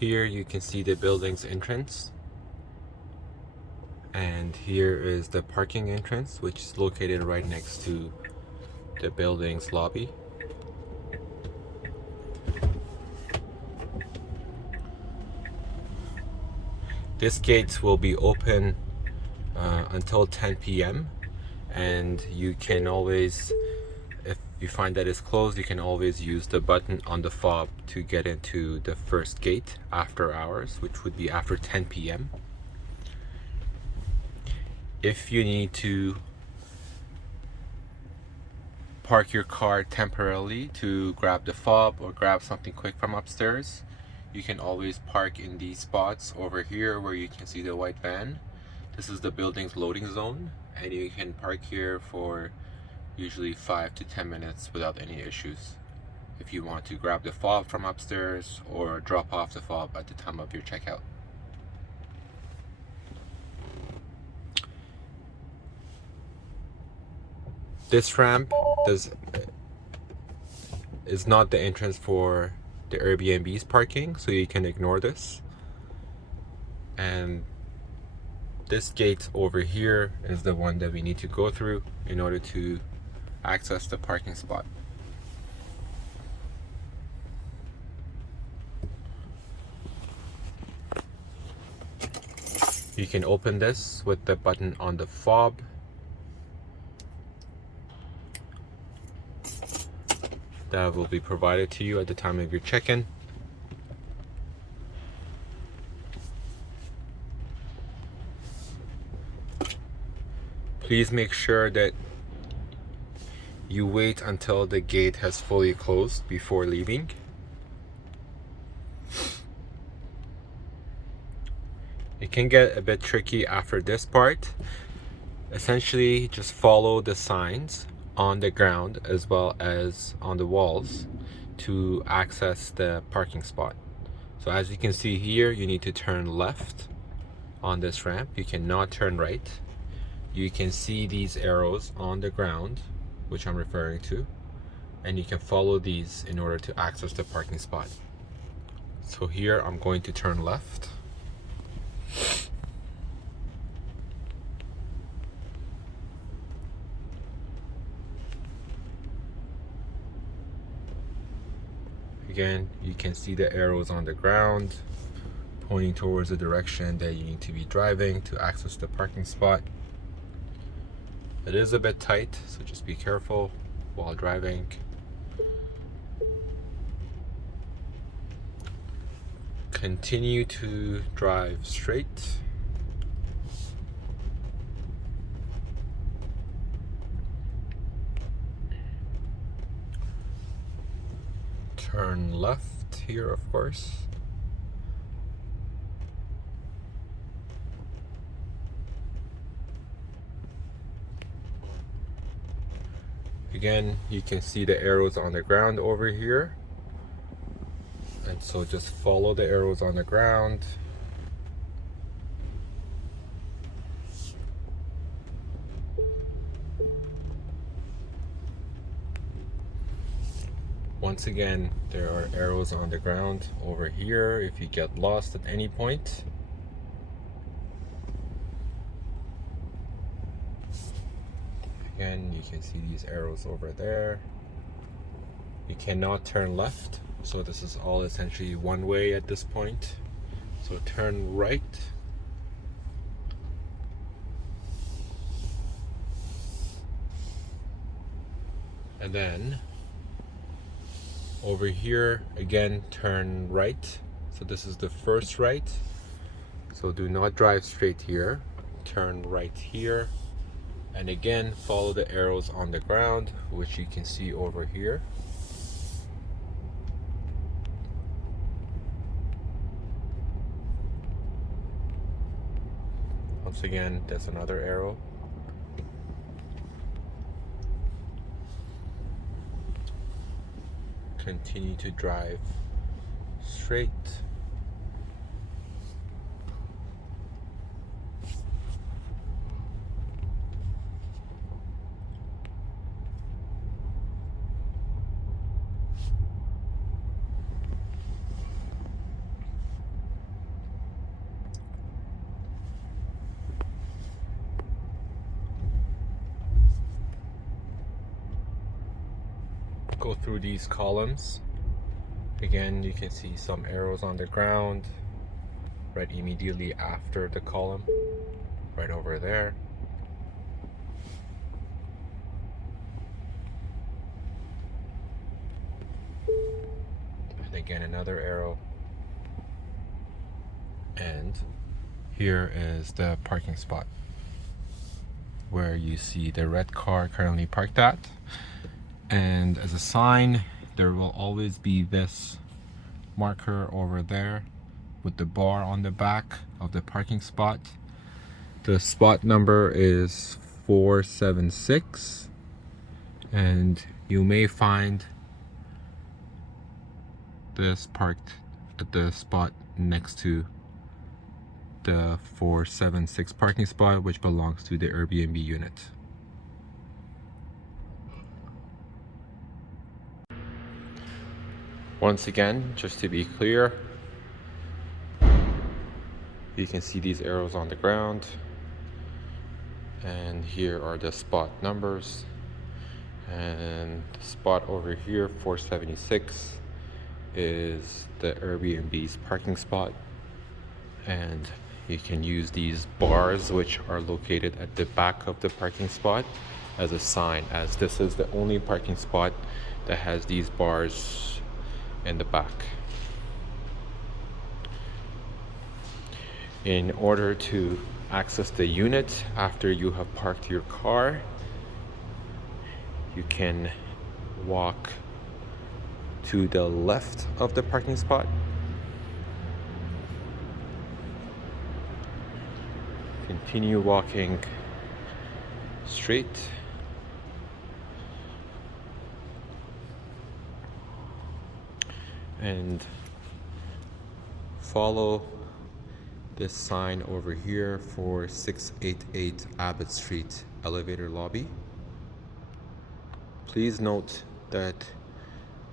Here you can see the building's entrance, and here is the parking entrance, which is located right next to the building's lobby. This gate will be open until 10 p.m. and you can always, if you find that it's closed, you can always use the button on the fob to get into the first gate after hours, which would be after 10 p.m. If you need to park your car temporarily to grab the fob or grab something quick from upstairs, you can always park in these spots over here where you can see the white van. This is the building's loading zone, and you can park here for usually 5 to 10 minutes without any issues if you want to grab the fob from upstairs or drop off the fob at the time of your checkout. This ramp is not the entrance for the Airbnb's parking, so you can ignore this. And this gate over here is the one that we need to go through in order to access the parking spot. You can open this with the button on the fob. That will be provided to you at the time of your check-in. Please make sure that you wait until the gate has fully closed before leaving. It can get a bit tricky after this part. Essentially, just follow the signs on the ground as well as on the walls to access the parking spot. So as you can see here, you need to turn left on this ramp. You cannot turn right. You can see these arrows on the ground, which I'm referring to, and you can follow these in order to access the parking spot. So here I'm going to turn left. Again, you can see the arrows on the ground pointing towards the direction that you need to be driving to access the parking spot. It is a bit tight, so just be careful while driving. Continue to drive straight. Turn left here, of course. Again, you can see the arrows on the ground over here. And so just follow the arrows on the ground. Once again, there are arrows on the ground over here if you get lost at any point. Again, you can see these arrows over there. You cannot turn left, so this is all essentially one way at this point. So turn right. And then over here, again, turn right. So this is the first right. So do not drive straight here. Turn right here. And again, follow the arrows on the ground, which you can see over here. Once again, there's another arrow. Continue to drive straight. go through these columns. Again, you can see some arrows on the ground right immediately after the column, right over there. And again, another arrow. And here is the parking spot where you see the red car currently parked at. And as a sign, there will always be this marker over there with the bar on the back of the parking spot. The spot number is 476, and you may find this parked at the spot next to the 476 parking spot, which belongs to the Airbnb unit. Once again, just to be clear, you can see these arrows on the ground, and here are the spot numbers. And the spot over here, 476, is the Airbnb's parking spot, and you can use these bars, which are located at the back of the parking spot, as a sign, as this is the only parking spot that has these bars in the back. In order to access the unit after you have parked your car, you can walk to the left of the parking spot. Continue walking straight. And follow this sign over here for 688 Abbott Street elevator lobby. Please note that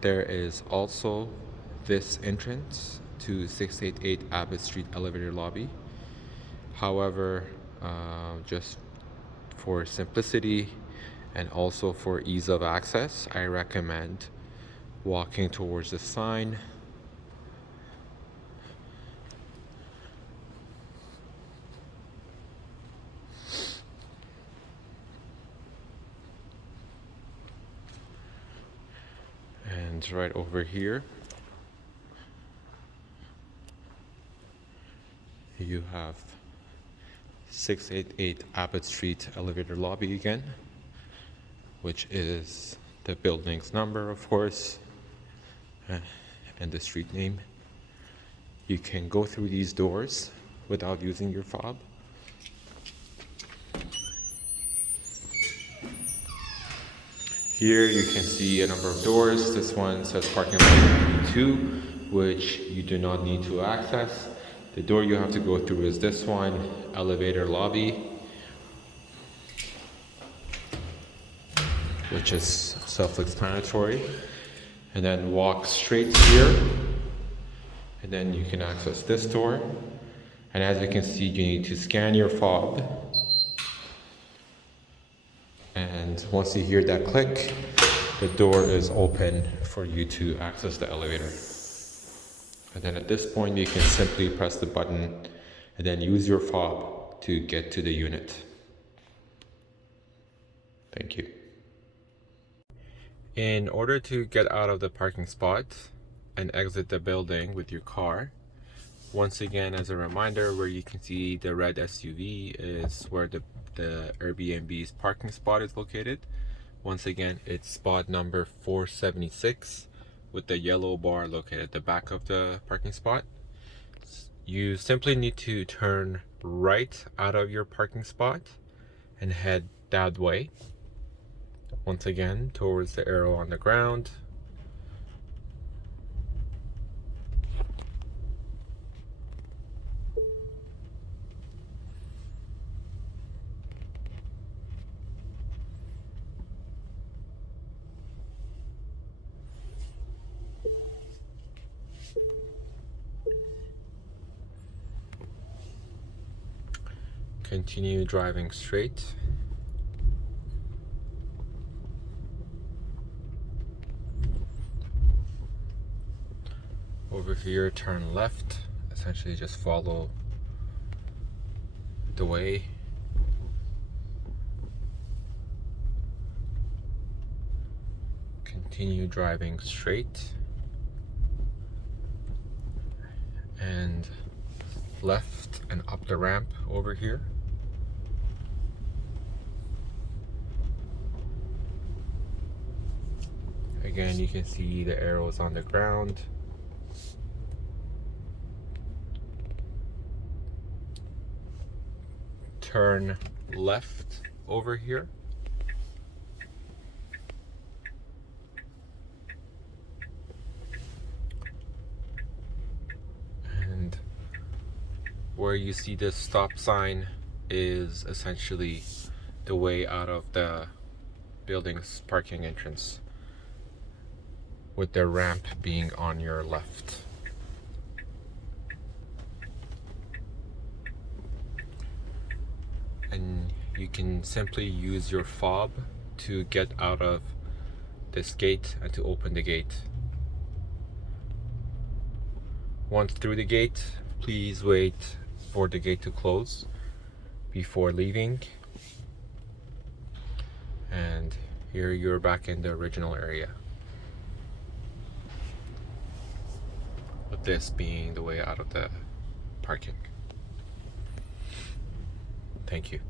there is also this entrance to 688 Abbott Street elevator lobby. However, just for simplicity and also for ease of access, I recommend walking towards the sign. And right over here, you have 688 Abbott Street elevator lobby again, which is the building's number, of course, and the street name. You can go through these doors without using your fob. Here you can see a number of doors. This one says parking lot B2, which you do not need to access. The door you have to go through is this one, elevator lobby, which is self-explanatory. And then walk straight here, and then you can access this door. And as you can see, you need to scan your fob. And once you hear that click, the door is open for you to access the elevator. And then at this point, you can simply press the button and then use your fob to get to the unit. Thank you. In order to get out of the parking spot and exit the building with your car, once again, as a reminder, where you can see the red SUV is where the Airbnb's parking spot is located. Once again, it's spot number 476 with the yellow bar located at the back of the parking spot. You simply need to turn right out of your parking spot and head that way. Once again, towards the arrow on the ground. Continue driving straight. here, turn left. Essentially just follow the way. Continue driving straight and left and up the ramp over here. Again, you can see the arrows on the ground. Turn left over here. And where you see this stop sign is essentially the way out of the building's parking entrance, with the ramp being on your left. And you can simply use your fob to get out of this gate and to open the gate. Once through the gate, please wait for the gate to close before leaving. And here you're back in the original area, with this being the way out of the parking. Thank you.